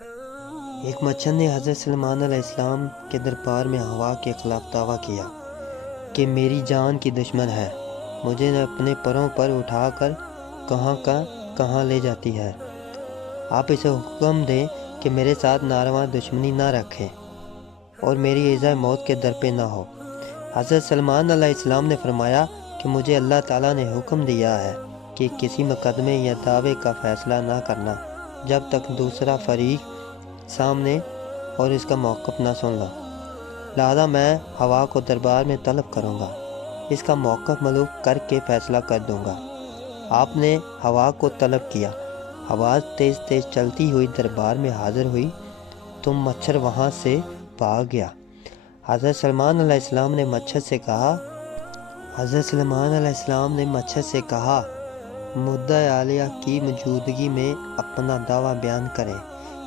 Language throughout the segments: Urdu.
ایک مچھر نے حضرت سلیمان علیہ السلام کے دربار میں ہوا کے خلاف دعویٰ کیا کہ میری جان کی دشمن ہے، مجھے اپنے پروں پر اٹھا کر کہاں کا کہاں لے جاتی ہے۔ آپ اسے حکم دیں کہ میرے ساتھ ناروا دشمنی نہ رکھے اور میری ایذا موت کے در پہ نہ ہو۔ حضرت سلیمان علیہ السلام نے فرمایا کہ مجھے اللہ تعالیٰ نے حکم دیا ہے کہ کسی مقدمے یا دعوے کا فیصلہ نہ کرنا جب تک دوسرا فریق سامنے اور اس کا موقف نہ سن لو، لہذا میں ہوا کو دربار میں طلب کروں گا، اس کا موقف معلوم کر کے فیصلہ کر دوں گا۔ آپ نے ہوا کو طلب کیا، ہوا تیز تیز چلتی ہوئی دربار میں حاضر ہوئی تو مچھر وہاں سے بھاگ گیا۔ حضرت سلیمان علیہ السلام نے مچھر سے کہا مدعی عالیہ کی موجودگی میں اپنا دعویٰ بیان کریں۔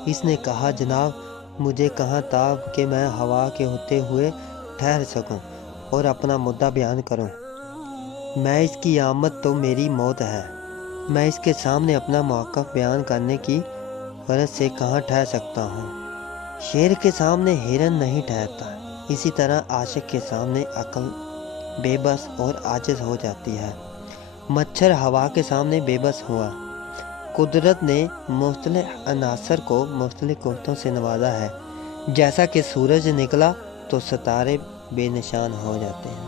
اس نے کہا جناب مجھے کہاں تھا کہ میں ہوا کے ہوتے ہوئے ٹھہر سکوں اور اپنا مدعا بیان کروں، میں اس کی آمد تو میری موت ہے، میں اس کے سامنے اپنا موقف بیان کرنے کی غرض سے کہاں ٹھہر سکتا ہوں۔ شیر کے سامنے ہرن نہیں ٹھہرتا، اسی طرح عاشق کے سامنے عقل بے بس اور عاجز ہو جاتی ہے۔ مچھر ہوا کے سامنے بے بس ہوا۔ قدرت نے مختلف عناصر کو مختلف قوتوں سے نوازا ہے، جیسا کہ سورج نکلا تو ستارے بے نشان ہو جاتے ہیں۔